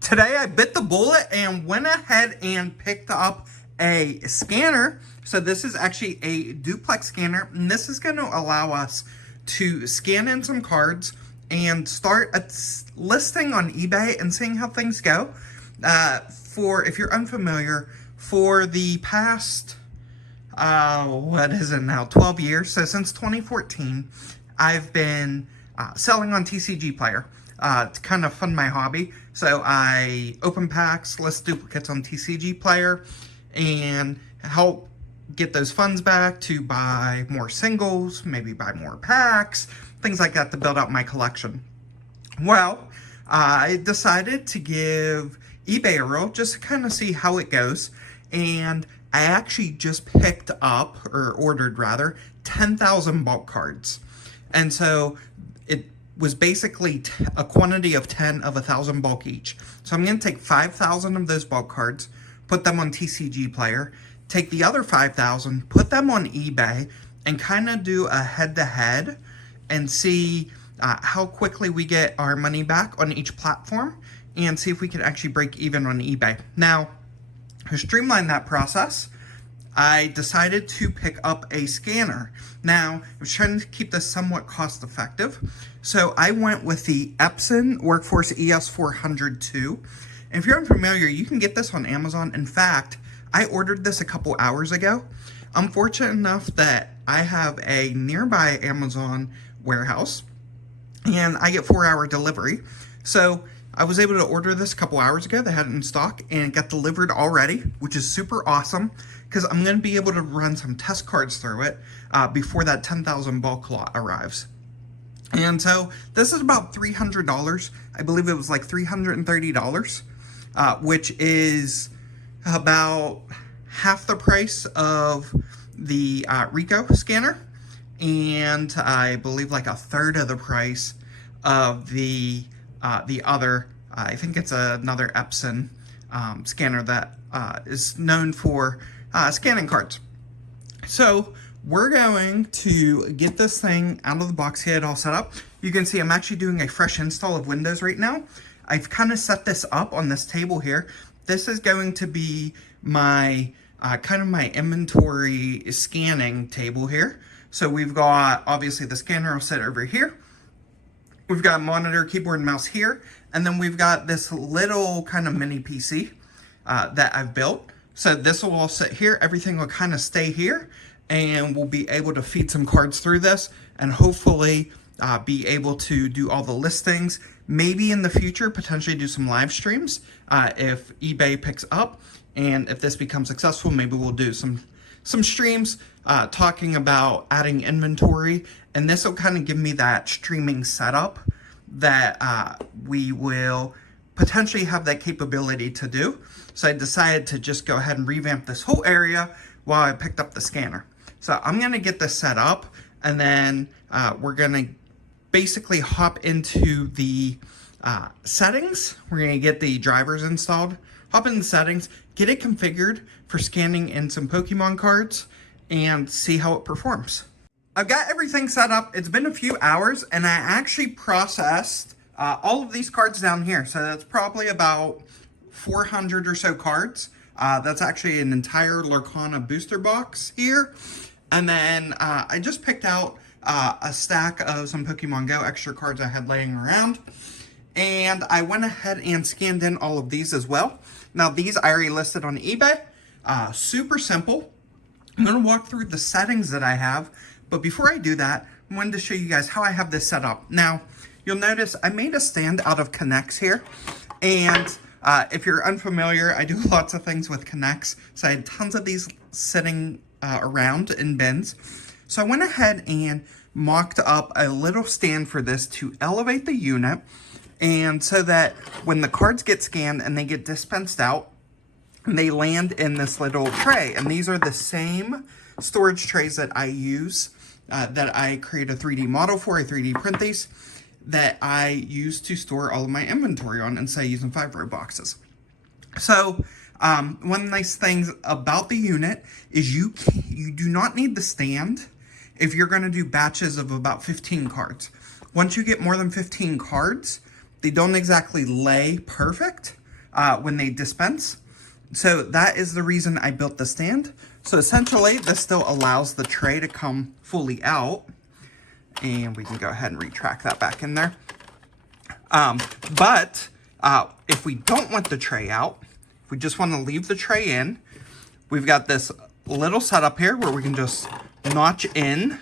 Today I bit the bullet and went ahead and picked up a scanner. So this is actually a duplex scanner, and this is going to allow us to scan in some cards and start a listing on eBay and seeing how things go. If you're unfamiliar, for the past, what is it now, 12 years, so since 2014, I've been selling on TCG Player to kind of fund my hobby. So I open packs, list duplicates on TCG Player, and help get those funds back to buy more singles, maybe buy more packs, things like that to build out my collection. Well, I decided to give eBay a roll just to kind of see how it goes, and I actually just picked up, or ordered rather, 10,000 bulk cards. And so it was basically a quantity of 10 of 1,000 bulk each. So I'm going to take 5,000 of those bulk cards, put them on TCG Player, take the other 5,000, put them on eBay, and kind of do a head-to-head and see how quickly we get our money back on each platform and see if we can actually break even on eBay. Now, to streamline that process, I decided to pick up a scanner. Now, I was trying to keep this somewhat cost effective, so I went with the Epson Workforce ES-400 II. And if you're unfamiliar, you can get this on Amazon. In fact, I ordered this a couple hours ago. I'm fortunate enough that I have a nearby Amazon warehouse, and I get 4-hour delivery. So I was able to order this a couple hours ago. They had it in stock and it got delivered already, which is super awesome because I'm going to be able to run some test cards through it before that 10,000 bulk lot arrives. And so this is about $300. I believe it was like $330, which is about half the price of the Rico scanner, and I believe like a third of the price of the other, I think it's another Epson scanner that is known for scanning cards. So we're going to get this thing out of the box, get it all set up. You can see I'm actually doing a fresh install of Windows right now. I've kind of set this up on this table here. This is going to be my kind of my inventory scanning table here. So we've got, obviously the scanner will sit over here. We've got monitor, keyboard, and mouse here. And then we've got this little kind of mini PC that I've built. So this will all sit here. Everything will kind of stay here. And we'll be able to feed some cards through this and hopefully be able to do all the listings. Maybe in the future, potentially do some live streams if eBay picks up. And if this becomes successful, maybe we'll do some streams talking about adding inventory. And this will kind of give me that streaming setup that we will potentially have that capability to do. So I decided to just go ahead and revamp this whole area while I picked up the scanner. So I'm going to get this set up, and then we're going to basically hop into the settings. We're going to get the drivers installed, hop in the settings, get it configured for scanning in some Pokemon cards, and see how it performs. I've got everything set up. It's been a few hours, and I actually processed all of these cards down here. So that's probably about 400 or so cards. That's actually an entire Lorcana booster box here. And then I just picked out a stack of some Pokemon Go extra cards I had laying around. And I went ahead and scanned in all of these as well. Now these I already listed on eBay. Super simple. I'm going to walk through the settings that I have. But before I do that, I wanted to show you guys how I have this set up. Now, you'll notice I made a stand out of Connects here. And if you're unfamiliar, I do lots of things with Connects. So I had tons of these sitting around in bins. So I went ahead and mocked up a little stand for this to elevate the unit. And so that when the cards get scanned and they get dispensed out, they land in this little tray. And these are the same storage trays that I use, that I create a 3D model for, I 3D print these, that I use to store all of my inventory on instead of using 5-row boxes. So one of the nice things about the unit is you do not need the stand if you're going to do batches of about 15 cards. Once you get more than 15 cards, they don't exactly lay perfect. when they dispense. So that is the reason I built the stand. So essentially, this still allows the tray to come fully out. And we can go ahead and retract that back in there. But if we don't want the tray out, if we just want to leave the tray in, we've got this little setup here where we can just notch in.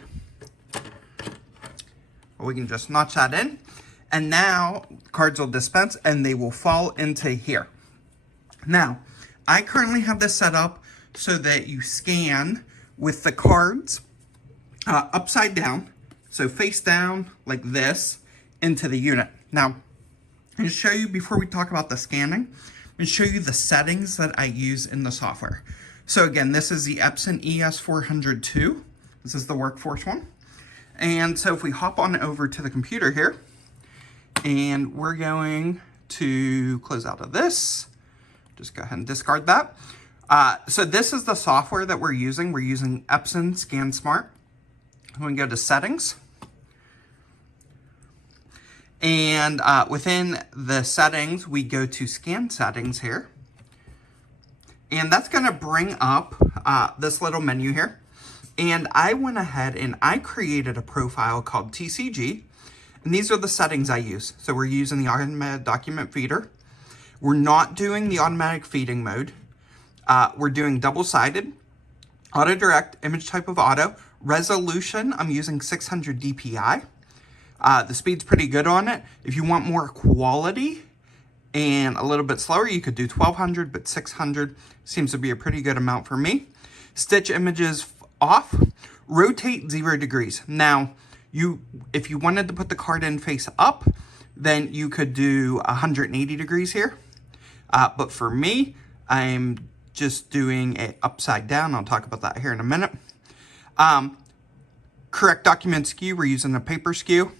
We can just notch that in. And now cards will dispense and they will fall into here. Now, I currently have this set up so that you scan with the cards upside down. So face down like this into the unit. Now, I'm going to show you, before we talk about the scanning, I'm going to show you the settings that I use in the software. So again, this is the Epson ES-400 II. This is the workforce one. And so if we hop on over to the computer here, and we're going to close out of this, just go ahead and discard that. So this is the software that we're using. We're using Epson Scan Smart. We can go to settings. And within the settings, we go to scan settings here. And that's going to bring up this little menu here. And I went ahead and I created a profile called TCG. And these are the settings I use. So we're using the automatic document feeder. We're not doing the automatic feeding mode. We're doing double-sided, auto direct, image type of auto, resolution. I'm using 600 DPI. The speed's pretty good on it. If you want more quality and a little bit slower, you could do 1200, but 600 seems to be a pretty good amount for me. Stitch images off, rotate 0 degrees. Now, if you wanted to put the card in face up, then you could do 180 degrees here. But for me, I'm just doing it upside down. I'll talk about that here in a minute. Correct document skew, we're using a paper skew.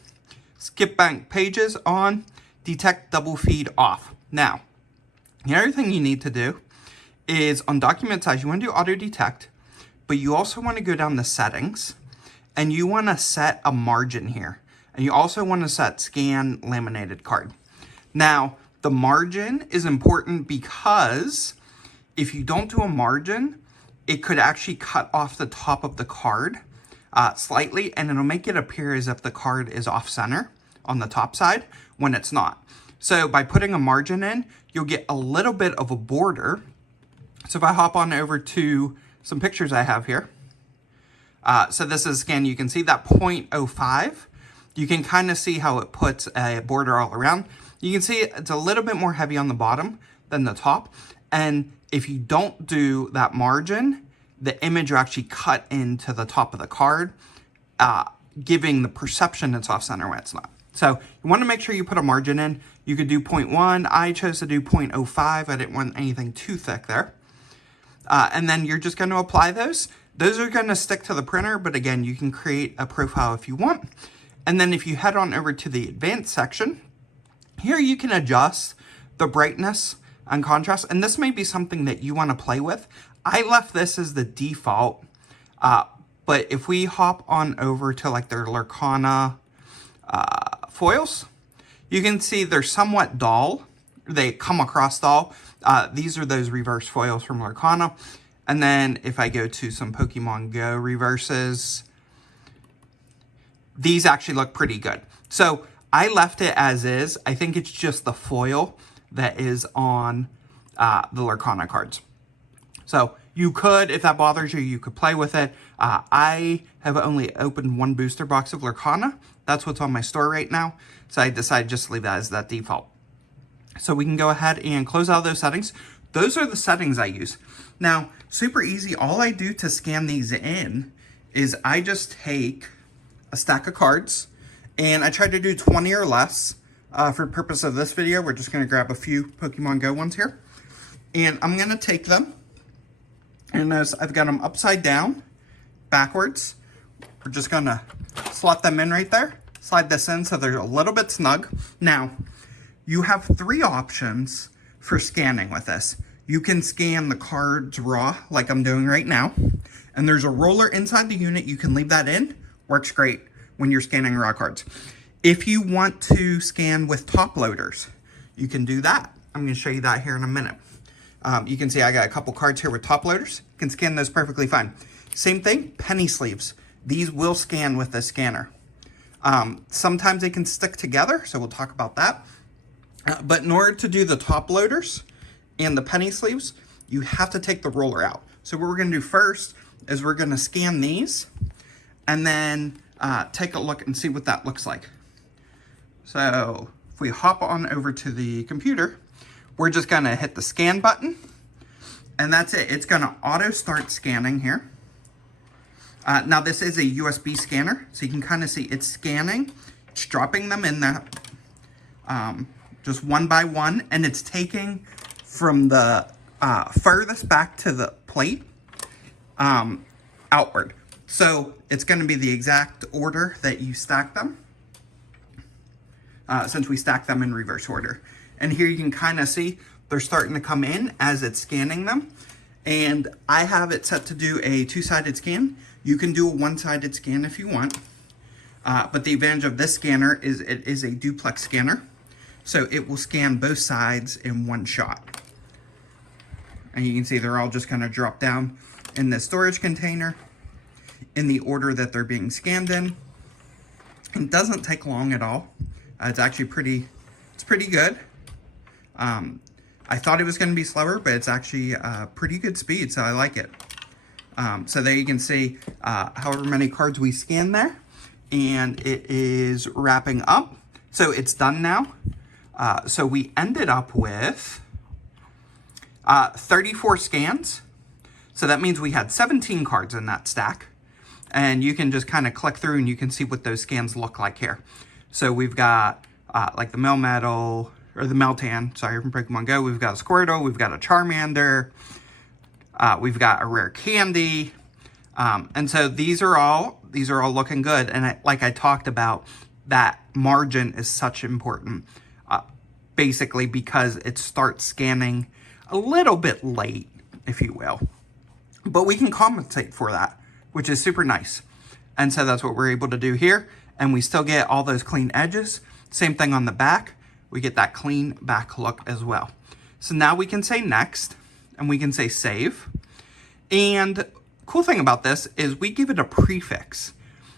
Skip blank pages on, detect double feed off. Now, the other thing you need to do is on document size, you want to do auto detect, but you also want to go down to settings and you want to set a margin here. And you also want to set scan laminated card. Now, the margin is important because if you don't do a margin, it could actually cut off the top of the card slightly, and it'll make it appear as if the card is off center on the top side when it's not. So by putting a margin in, you'll get a little bit of a border. So if I hop on over to some pictures I have here. So this is scan, you can see that 0.05. You can kind of see how it puts a border all around. You can see it's a little bit more heavy on the bottom than the top. And if you don't do that margin, the image will actually cut into the top of the card, giving the perception it's off center when it's not. So you want to make sure you put a margin in. You could do 0.1. I chose to do 0.05. I didn't want anything too thick there. And then you're just going to apply those. Those are going to stick to the printer, but again, you can create a profile if you want. And then if you head on over to the advanced section, here you can adjust the brightness and contrast. And this may be something that you want to play with. I left this as the default, but if we hop on over to like their Lorcana foils, you can see they're somewhat dull. They come across dull. These are those reverse foils from Lorcana. And then if I go to some Pokemon Go reverses, these actually look pretty good. So I left it as is. I think it's just the foil that is on the Lorcana cards. So you could, if that bothers you, you could play with it. I have only opened one booster box of Lorcana. That's what's on my store right now. So I decided just to leave that as that default. So we can go ahead and close out those settings. Those are the settings I use. Now, super easy. All I do to scan these in is I just take a stack of cards and I try to do 20 or less. For the purpose of this video, we're just going to grab a few Pokemon Go ones here. And I'm going to take them. And as I've got them upside down, backwards, we're just going to slot them in right there. Slide this in so they're a little bit snug. Now, you have 3 options for scanning with this. You can scan the cards raw, like I'm doing right now. And there's a roller inside the unit. You can leave that in. Works great when you're scanning raw cards. If you want to scan with top loaders, you can do that. I'm going to show you that here in a minute. You can see I got a couple cards here with top loaders. You can scan those perfectly fine. Same thing, penny sleeves. These will scan with this scanner. Sometimes they can stick together, so we'll talk about that. But in order to do the top loaders and the penny sleeves, you have to take the roller out. So what we're going to do first is we're going to scan these and then take a look and see what that looks like. So if we hop on over to the computer, we're just going to hit the scan button, and that's it. It's going to auto start scanning here. Now this is a USB scanner, so you can kind of see it's scanning. It's dropping them in there just one by one, and it's taking from the furthest back to the plate outward. So it's going to be the exact order that you stack them, since we stack them in reverse order. And here you can kind of see they're starting to come in as it's scanning them. And I have it set to do a two-sided scan. You can do a one-sided scan if you want. But the advantage of this scanner is it is a duplex scanner. So it will scan both sides in one shot. And you can see they're all just going to drop down in the storage container in the order that they're being scanned in. It doesn't take long at all. It's actually pretty good. I thought it was going to be slower, but it's actually pretty good speed, so I like it. So there you can see however many cards we scanned there, and it is wrapping up. So it's done now. So we ended up with 34 scans. So that means we had 17 cards in that stack. And you can just kind of click through and you can see what those scans look like here. So we've got like the Melmetal, or the Meltan, sorry, from Pokemon Go. We've got a Squirtle, we've got a Charmander, we've got a rare candy. And so these are all looking good. And like I talked about, that margin is such important, basically because it starts scanning a little bit late, if you will. But we can compensate for that, which is super nice. And so that's what we're able to do here. And we still get all those clean edges. Same thing on the back. We get that clean back look as well. So now we can say next, and we can say save. And cool thing about this is we give it a prefix.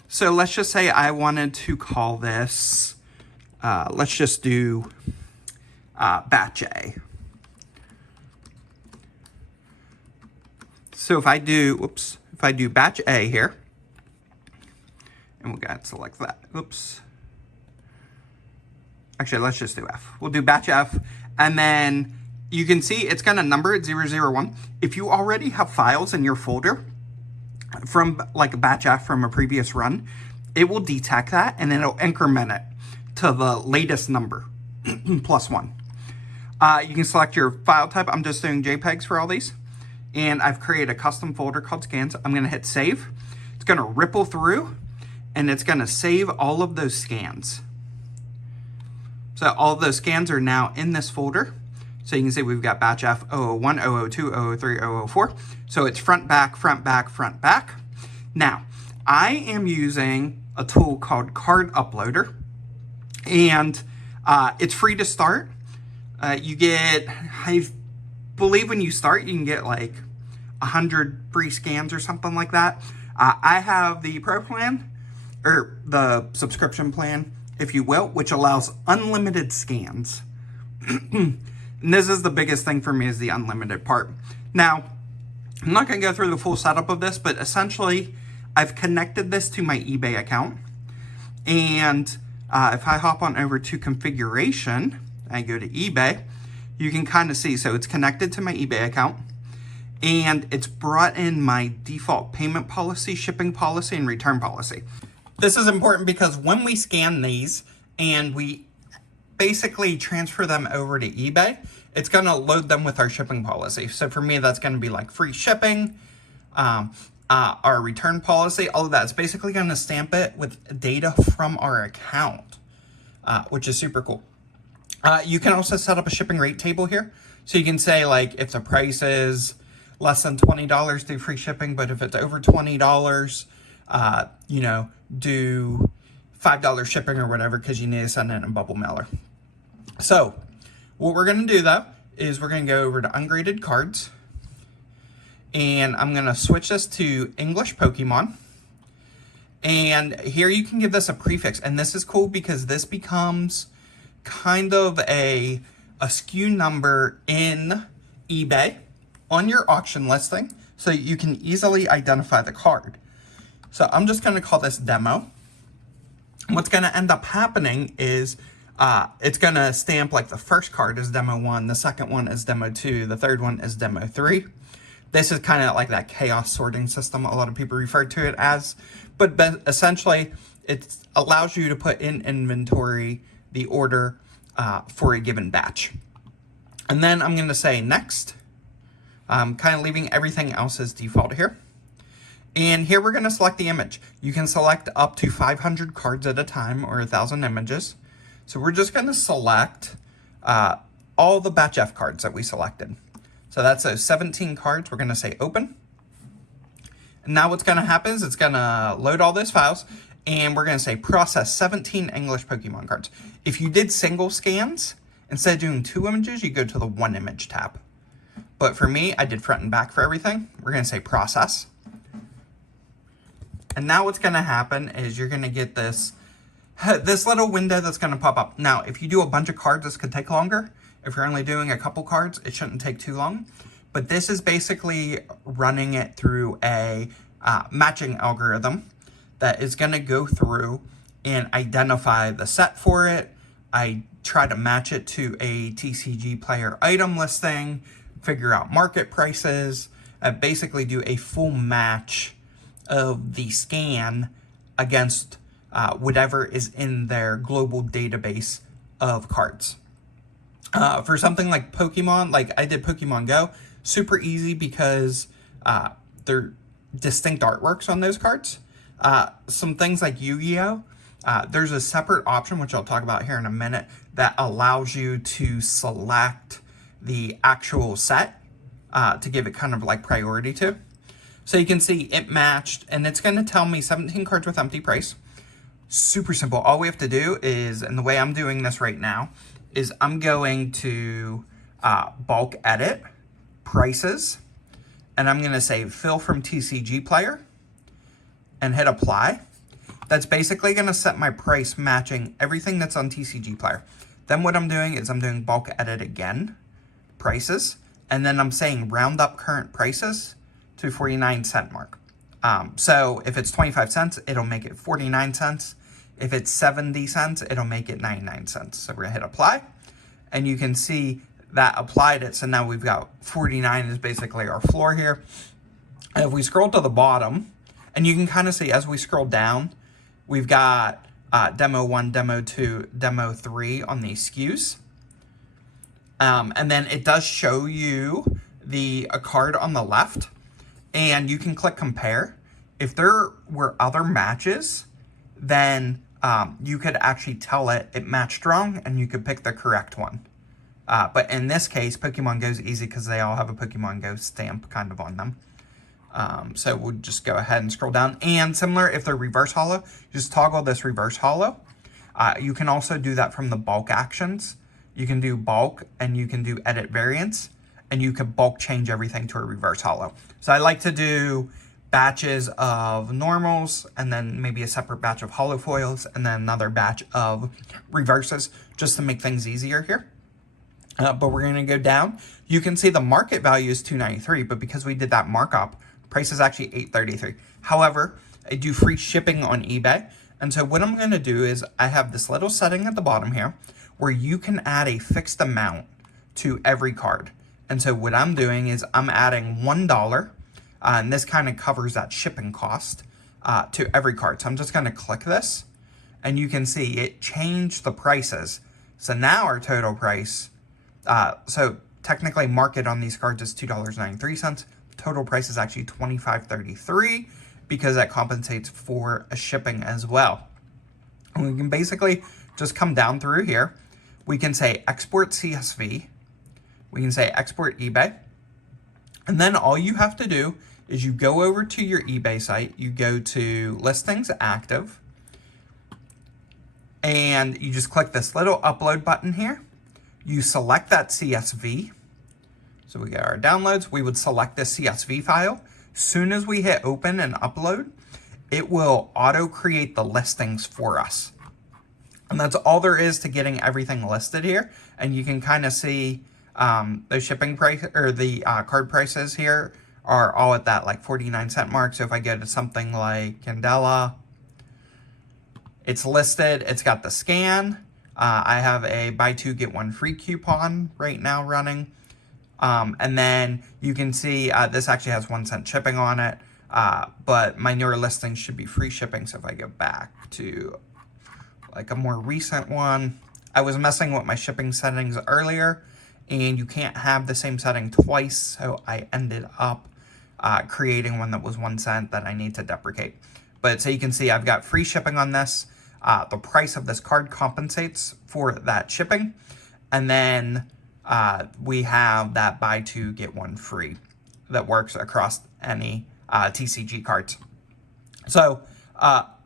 So let's just say I wanted to call this, let's just do batch A. So if I do batch A here, and we'll go select that, oops. Actually, let's just do F. We'll do batch F, and then you can see it's going to number it 001. If you already have files in your folder from like a batch F from a previous run, it will detect that, and then it'll increment it to the latest number, +1. You can select your file type. I'm just doing JPEGs for all these. And I've created a custom folder called scans. I'm going to hit save. It's going to ripple through, and it's going to save all of those scans. So all of those scans are now in this folder. So you can see we've got batch F 001, 002, 003, 004. So it's front, back, front, back, front, back. Now, I am using a tool called CardUploader, and it's free to start. You get, I believe when you start, you can get like 100 free scans or something like that. I have the Pro plan, or the subscription plan, if you will, which allows unlimited scans. And this is the biggest thing for me, is the unlimited part. Now, I'm not going to go through the full setup of this, but essentially I've connected this to my eBay account. And if I hop on over to configuration and go to eBay, you can kind of see, so it's connected to my eBay account, and it's brought in my default payment policy, shipping policy, and return policy. This is important because when we scan these and we basically transfer them over to eBay, it's going to load them with our shipping policy. So for me, that's going to be like free shipping, our return policy, all of that. It's basically going to stamp it with data from our account, which is super cool. You can also set up a shipping rate table here. So you can say, like, if the price is less than $20, do free shipping. But if it's over $20, you know, do $5 shipping or whatever, because you need to send it in a bubble mailer. So What we're going to do though is we're going to go over to ungraded cards, and I'm going to switch this to English Pokemon. And here you can give this a prefix, and this is cool because this becomes kind of a SKU number in eBay on your auction listing, so you can easily identify the card. So I'm just going to call this demo. What's going to end up happening is it's going to stamp like the first card is demo 1, the second one is demo 2, the third one is demo 3. This is kind of like that chaos sorting system a lot of people refer to it as, but essentially it allows you to put in inventory the order for a given batch. And then I'm going to say next, kind of leaving everything else as default here. And here we're going to select the image. You can select up to 500 cards at a time or 1,000 images. So we're just going to select all the batch F cards that we selected. So that's those 17 cards. We're going to say open. And now what's going to happen is it's going to load all those files, and we're going to say process 17 English Pokemon cards. If you did single scans, instead of doing 2 images, you go to the 1 image tab. But for me, I did front and back for everything. We're going to say process. And now what's going to happen is you're going to get this little window that's going to pop up. Now, if you do a bunch of cards, this could take longer. If you're only doing a couple cards, it shouldn't take too long. But this is basically running it through a matching algorithm that is going to go through and identify the set for it. I try to match it to a TCG Player item listing, figure out market prices, basically do a full match of the scan against whatever is in their global database of cards. For something like Pokemon, like I did Pokemon Go, super easy because they're distinct artworks on those cards. Some things like Yu-Gi-Oh! There's a separate option, which I'll talk about here in a minute, that allows you to select the actual set to give it kind of like priority to. So you can see it matched, and it's going to tell me 17 cards with empty price. Super simple. All we have to do is, and the way I'm doing this right now, is I'm going to bulk edit prices, and I'm going to say fill from TCG Player and hit apply. That's basically going to set my price matching everything that's on TCG Player. Then what I'm doing is I'm doing bulk edit again, prices, and then I'm saying round up current prices to 49-cent mark. So if it's 25 cents, it'll make it 49 cents. If it's 70 cents, it'll make it 99 cents. So we're gonna hit apply, and you can see that applied it. So now we've got 49 is basically our floor here. If we scroll to the bottom, and you can kind of see as we scroll down, we've got demo 1, demo 2, demo 3 on these SKUs. And then it does show you a card on the left, and you can click compare. If there were other matches, then you could actually tell it matched wrong, and you could pick the correct one. But in this case, Pokemon Go's easy because they all have a Pokemon Go stamp kind of on them. So we'll just go ahead and scroll down. And similar, if they're reverse holo, just toggle this reverse holo. You can also do that from the bulk actions. You can do bulk, and you can do edit variants, and you can bulk change everything to a reverse holo. So I like to do batches of normals, and then maybe a separate batch of holo foils, and then another batch of reverses, just to make things easier here. But we're going to go down. You can see the market value is $2.93, but because we did that markup, price is actually $8.33. However, I do free shipping on eBay. And so what I'm going to do is I have this little setting at the bottom here where you can add a fixed amount to every card. And so what I'm doing is I'm adding $1, and this kind of covers that shipping cost to every card. So I'm just going to click this, and you can see it changed the prices. So now our total price, so technically market on these cards is $2.93. Total price is actually $25.33 because that compensates for a shipping as well. And we can basically just come down through here. We can say export CSV. We can say export eBay. And then all you have to do is you go over to your eBay site, you go to listings active, and you just click this little upload button here. you select that CSV. So we get our downloads, we would select this CSV file. Soon as we hit open and upload, it will auto create the listings for us. And that's all there is to getting everything listed here. And you can kind of see the shipping price or the card prices here are all at that like 49-cent mark. So if I go to something like Candela, it's listed, it's got the scan. I have a buy two, get one free coupon right now running. And then you can see this actually has 1 cent shipping on it. But my newer listings should be free shipping. So if I go back to like a more recent one, I was messing with my shipping settings earlier and you can't have the same setting twice. So I ended up creating one that was 1 cent that I need to deprecate. But so you can see I've got free shipping on this. The price of this card compensates for that shipping. And then we have that buy two, get one free that works across any TCG cards. So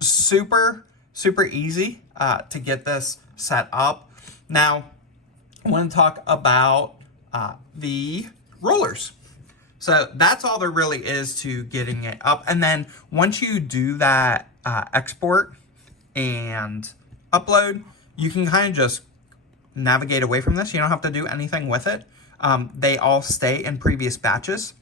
super easy to get this set up. Now, I want to talk about the rollers. So that's all there really is to getting it up. And then once you do that export and upload, you can kind of just navigate away from this. You don't have to do anything with it. They all stay in previous batches.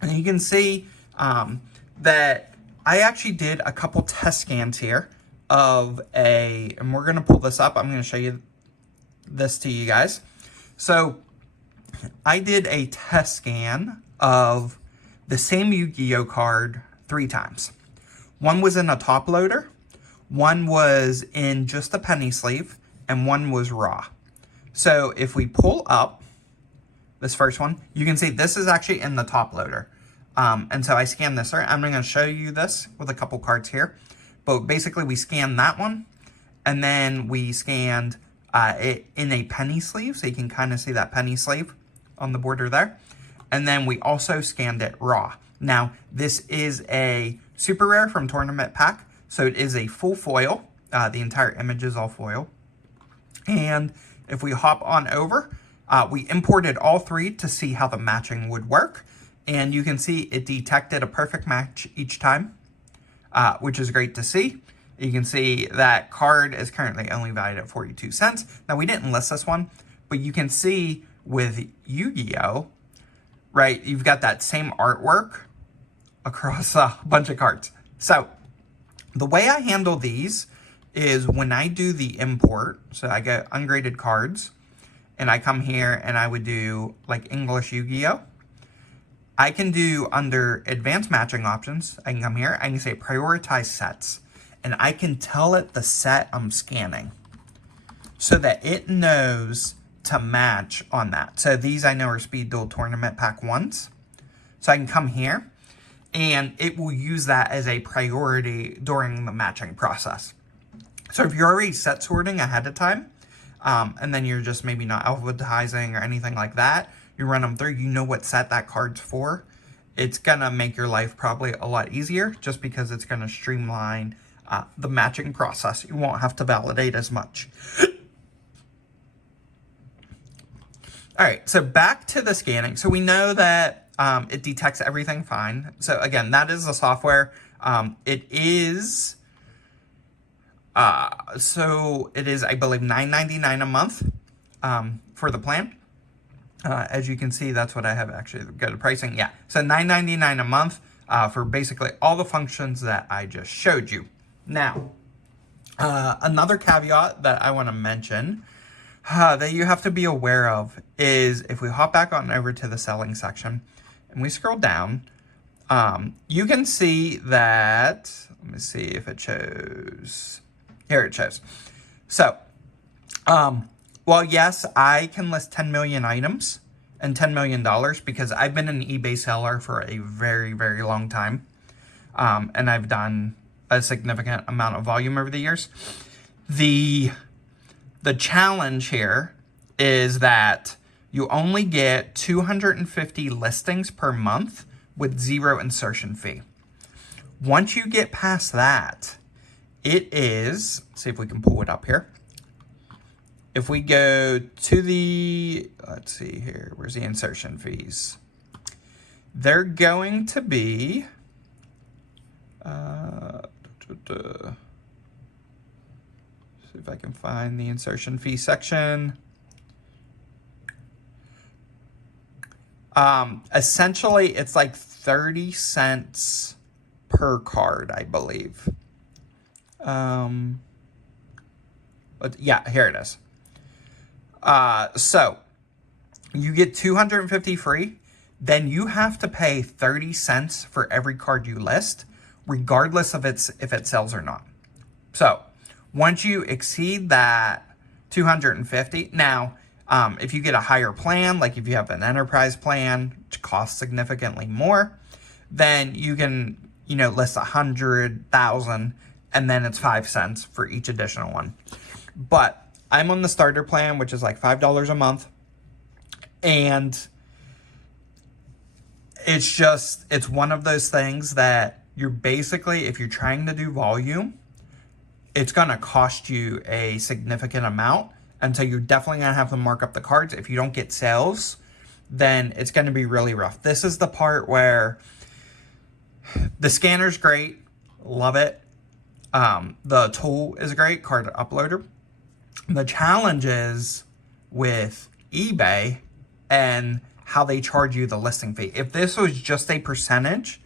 And you can see that I actually did a couple test scans here of and we're going to pull this up. I'm going to show you this to you guys. So I did a test scan of the same Yu-Gi-Oh card 3 times. One was in a top loader, one was in just a penny sleeve, and one was raw. So if we pull up this first one, you can see this is actually in the top loader. And so I scanned this. I'm going to show you this with a couple cards here. But basically we scanned that one, and then we scanned it in a penny sleeve. So you can kind of see that penny sleeve on the border there. And then we also scanned it raw. Now, this is a super rare from Tournament Pack. So it is a full foil. The entire image is all foil. And if we hop on over, we imported all 3 to see how the matching would work. And you can see it detected a perfect match each time, which is great to see. You can see that card is currently only valued at 42 cents. Now, we didn't list this one, but you can see with Yu-Gi-Oh, right, you've got that same artwork across a bunch of cards. So the way I handle these is when I do the import, so I get ungraded cards, and I come here and I would do like English Yu-Gi-Oh. I can do under advanced matching options, I can come here, I can say prioritize sets, and I can tell it the set I'm scanning so that it knows to match on that. So these I know are Speed Duel Tournament Pack 1s. So I can come here and it will use that as a priority during the matching process. So if you're already set sorting ahead of time, and then you're just maybe not alphabetizing or anything like that, you run them through, you know what set that card's for, it's going to make your life probably a lot easier just because it's going to streamline the matching process. You won't have to validate as much. All right, so back to the scanning. So we know that it detects everything fine. So again, that is the software. It is, I believe, $9.99 a month for the plan. As you can see, that's what I have actually got the pricing. Yeah, so $9.99 a month for basically all the functions that I just showed you. Now, another caveat that I want to mention that you have to be aware of is if we hop back on over to the selling section and we scroll down, you can see that, let me see if it shows, here it shows. So, well, yes, I can list 10 million items and $10 million because I've been an eBay seller for a very, very long time. And I've done a significant amount of volume over the years. The challenge here is that you only get 250 listings per month with 0 insertion fee. Once you get past that, it is, let's see if we can pull it up here. if we go to the, let's see here, where's the insertion fees? They're going to be, see if I can find the insertion fee section. Essentially, it's like 30 cents per card, I believe. But yeah, here it is. So you get 250 free, then you have to pay 30 cents for every card you list, regardless of if it sells or not. So once you exceed that 250, now, if you get a higher plan, like if you have an enterprise plan, which costs significantly more, then you can, list 100,000, and then it's 5 cents for each additional one. But I'm on the starter plan, which is like $5 a month. And it's one of those things that you're basically, if you're trying to do volume, it's going to cost you a significant amount. And so you're definitely going to have to mark up the cards. If you don't get sales, then it's going to be really rough. This is the part where the scanner's great. Love it. The tool is great, CardUploader. The challenge is with eBay and how they charge you the listing fee. If this was just a percentage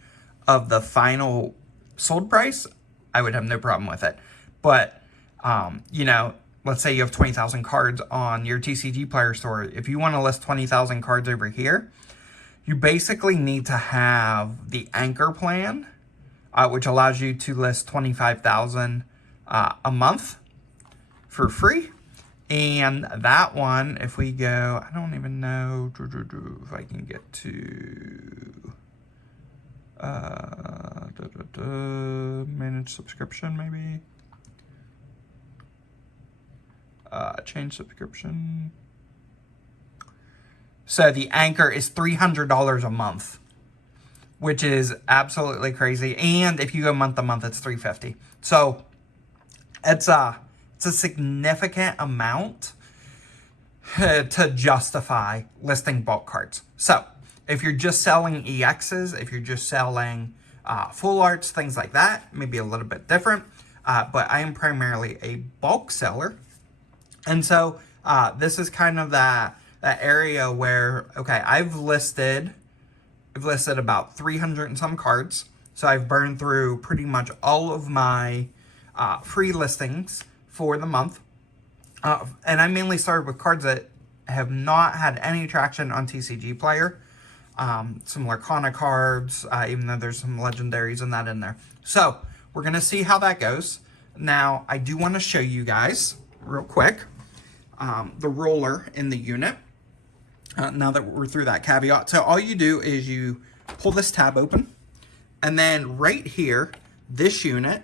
of the final sold price, I would have no problem with it. But, let's say you have 20,000 cards on your TCG Player store. If you want to list 20,000 cards over here, you basically need to have the anchor plan, which allows you to list 25,000 a month for free. And that one, if we go, I don't even know if I can get to manage subscription, maybe. Change subscription. So the anchor is $300 a month, which is absolutely crazy. And if you go month to month, it's $350. So it's a significant amount to justify listing bulk cards. So if you're just selling EXs, if you're just selling full arts, things like that, maybe a little bit different. But I am primarily a bulk seller. And so this is kind of that area where, okay, I've listed about 300 and some cards. So I've burned through pretty much all of my free listings for the month. And I mainly started with cards that have not had any traction on TCG Player. Some Lorcana cards, even though there's some legendaries and that in there. So we're going to see how that goes. Now, I do want to show you guys real quick the roller in the unit. Now that we're through that caveat. So all you do is you pull this tab open. And then right here, this unit,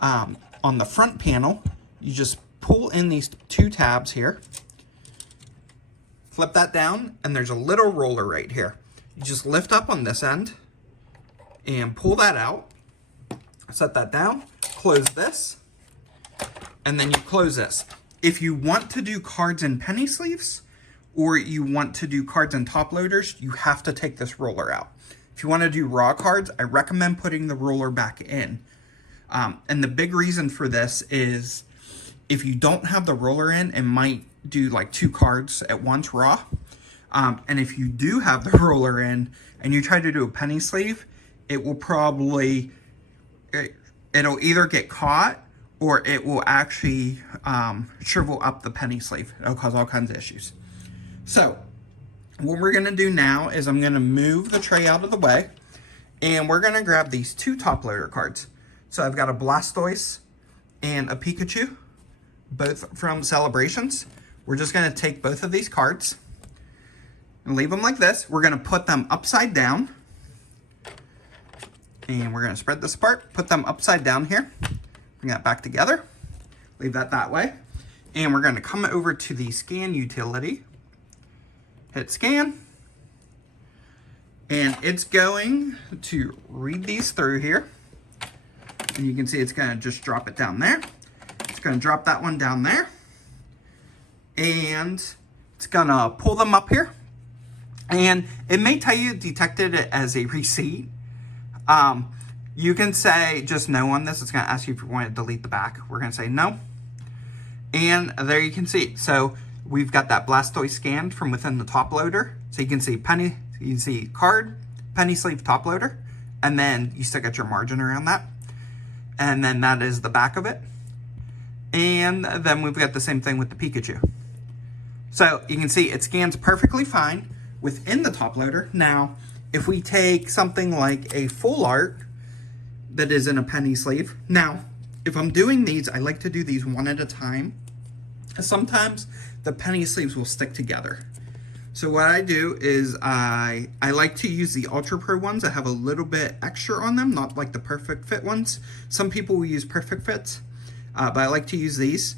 on the front panel, you just pull in these two tabs here. Flip that down, and there's a little roller right here. You just lift up on this end and pull that out. Set that down, close this, and then you close this. If you want to do cards in penny sleeves, or you want to do cards in top loaders, you have to take this roller out. If you want to do raw cards, I recommend putting the roller back in. And the big reason for this is if you don't have the roller in, it might do like 2 cards at once raw. And if you do have the roller in and you try to do a penny sleeve, it will probably, it'll either get caught or it will actually shrivel up the penny sleeve. It'll cause all kinds of issues. So what we're gonna do now is I'm gonna move the tray out of the way and we're gonna grab these 2 top loader cards. So I've got a Blastoise and a Pikachu, both from Celebrations. We're just gonna take both of these cards and leave them like this. We're gonna put them upside down and we're gonna spread this apart, put them upside down here, bring that back together, leave that way. And we're gonna come over to the scan utility, hit scan, and it's going to read these through here. And you can see it's gonna just drop it down there. It's gonna drop that one down there. and it's gonna pull them up here. And it may tell you it detected it as a receipt. You can say just no on this. It's gonna ask you if you want to delete the back. We're gonna say no. And there you can see. So we've got that Blastoise scanned from within the top loader. So you can see penny, you can see card, penny sleeve top loader, and then you still got your margin around that. And then that is the back of it. And then we've got the same thing with the Pikachu. So you can see it scans perfectly fine within the top loader. Now, if we take something like a full art that is in a penny sleeve. Now, if I'm doing these, I like to do these one at a time. Sometimes the penny sleeves will stick together. So what I do is I like to use the Ultra Pro ones that have a little bit extra on them, not like the perfect fit ones. Some people will use perfect fits, but I like to use these.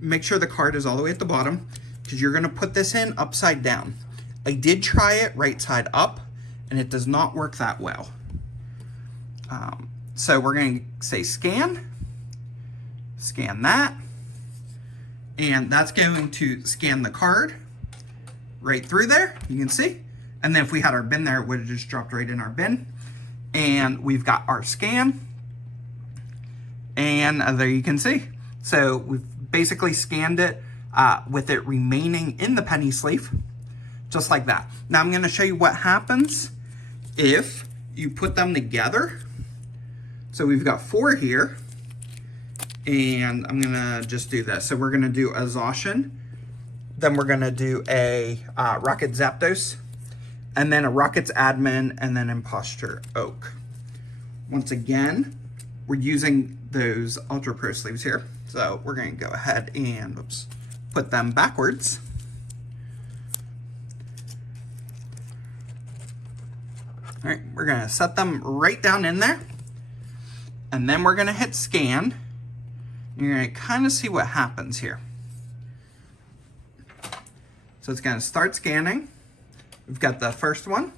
Make sure the card is all the way at the bottom because you're gonna put this in upside down. I did try it right side up and it does not work that well. So we're gonna say scan that, and that's going to scan the card right through there, you can see. And then if we had our bin there, it would have just dropped right in our bin. And we've got our scan, and there you can see. So we've basically scanned it with it remaining in the penny sleeve, just like that. Now I'm gonna show you what happens if you put them together. So we've got 4 here, and I'm gonna just do this. So we're gonna do a Zacian, then we're gonna do a Rocket Zapdos, and then a Rockets Admin, and then Imposture Oak. Once again, we're using those Ultra Pro sleeves here. So we're gonna go ahead and, oops, put them backwards. All right, we're gonna set them right down in there. And then we're gonna hit scan. You're gonna kind of see what happens here. So it's gonna start scanning. We've got the first one.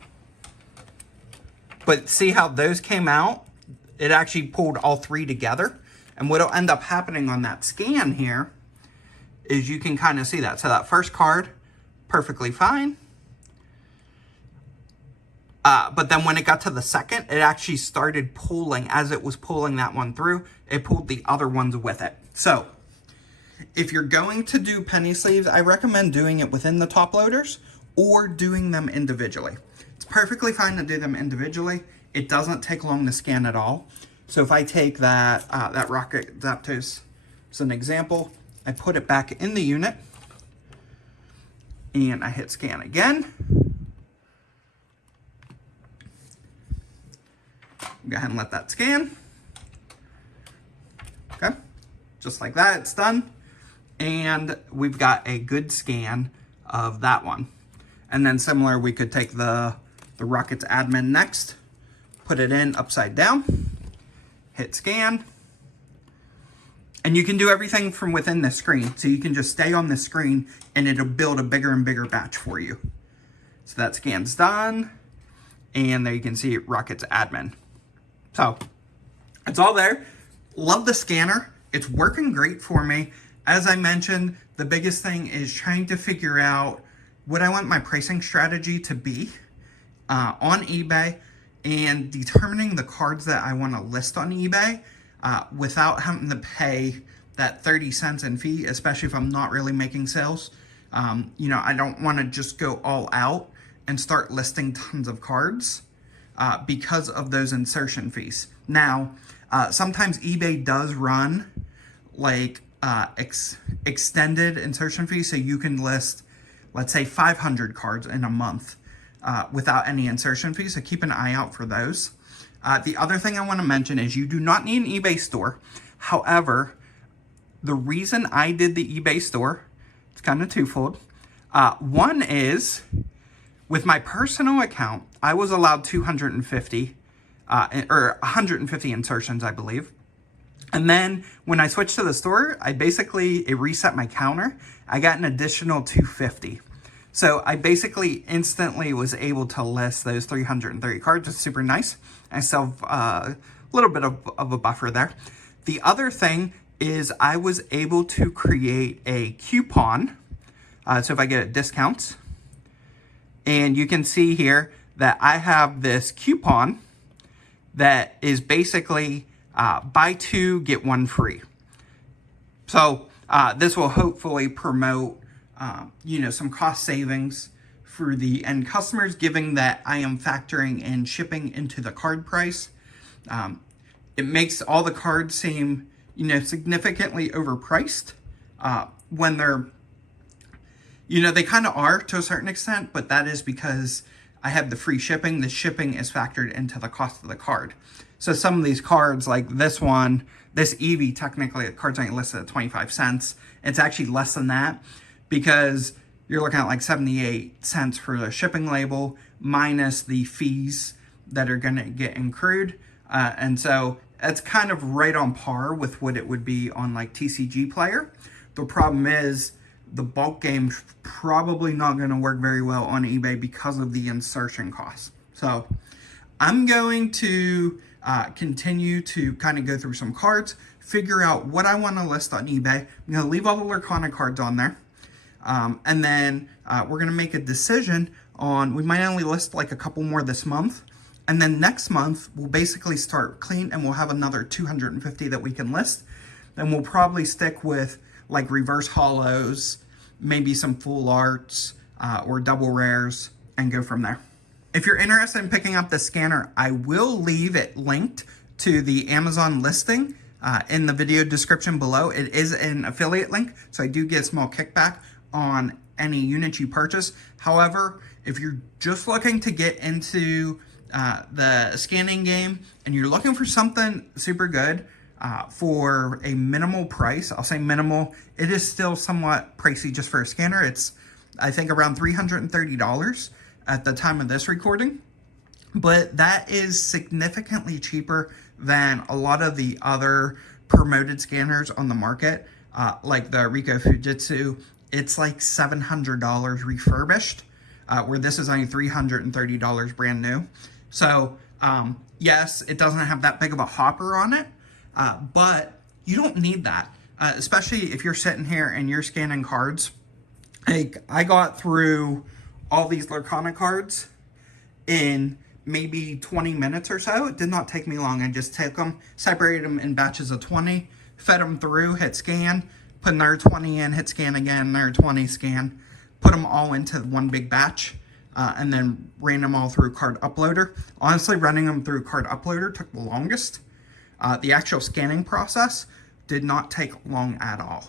But see how those came out? It actually pulled all 3 together. And what'll end up happening on that scan here is you can kind of see that. So that first card, perfectly fine. But then when it got to the second, it actually started pulling, as it was pulling that one through, it pulled the other ones with it. So if you're going to do penny sleeves, I recommend doing it within the top loaders or doing them individually. It's perfectly fine to do them individually. It doesn't take long to scan at all. So if I take that, that Rocket Zapdos as an example, I put it back in the unit and I hit scan again. Go ahead and let that scan. Okay, just like that, it's done. And we've got a good scan of that one. And then similar, we could take the Rockets Admin next, put it in upside down, hit scan. And you can do everything from within the screen. So you can just stay on the screen and it'll build a bigger and bigger batch for you. So that scan's done. And there you can see Rockets Admin. So it's all there. Love the scanner. It's working great for me. As I mentioned, the biggest thing is trying to figure out what I want my pricing strategy to be on eBay and determining the cards that I want to list on eBay without having to pay that 30 cents in fee, especially if I'm not really making sales. You know, I don't want to just go all out and start listing tons of cards because of those insertion fees. Now, sometimes eBay does run like extended insertion fees, so you can list, let's say, 500 cards in a month without any insertion fees, so keep an eye out for those. The other thing I want to mention is you do not need an eBay store. However, the reason I did the eBay store, it's kind of twofold. One is, with my personal account, I was allowed 250 or 150 insertions, I believe. And then when I switched to the store, it reset my counter. I got an additional 250. So I basically instantly was able to list those 330 cards. It's super nice. I still have a little bit of a buffer there. The other thing is I was able to create a coupon So if I get discounts, and you can see here that I have this coupon that is basically buy two, get one free. So this will hopefully promote, some cost savings for the end customers, given that I am factoring in shipping into the card price. It makes all the cards seem, significantly overpriced when they're, they kind of are to a certain extent, but that is because I have the free shipping. The shipping is factored into the cost of the card. So some of these cards, like this one, this Eevee, technically the card's only listed at 25 cents. It's actually less than that because you're looking at like 78 cents for the shipping label minus the fees that are going to get accrued. And so it's kind of right on par with what it would be on like TCG Player. The problem is the bulk game's probably not going to work very well on eBay because of the insertion costs. So I'm going to continue to kind of go through some cards, figure out what I want to list on eBay. I'm going to leave all the Lurkana cards on there. And then we're going to make a decision on, we might only list like a couple more this month. And then next month, we'll basically start clean and we'll have another 250 that we can list. And we'll probably stick with like reverse hollows, maybe some full arts or double rares, and go from there. If you're interested in picking up the scanner, I will leave it linked to the Amazon listing in the video description below. It is an affiliate link, so I do get a small kickback on any unit you purchase. However, if you're just looking to get into the scanning game and you're looking for something super good for a minimal price, I'll say minimal, it is still somewhat pricey just for a scanner. It's, I think, around $330 at the time of this recording, but that is significantly cheaper than a lot of the other promoted scanners on the market, like the Rico Fujitsu. It's like $700 refurbished, where this is only $330 brand new. So yes, it doesn't have that big of a hopper on it, but you don't need that, especially if you're sitting here and you're scanning cards. Like, I got through all these Lurkana cards in maybe 20 minutes or so. It did not take me long. I just took them, separated them in batches of 20, fed them through, hit scan, put another 20 in, hit scan again, another 20, scan, put them all into one big batch, and then ran them all through CardUploader. Honestly, running them through CardUploader took the longest. The actual scanning process did not take long at all.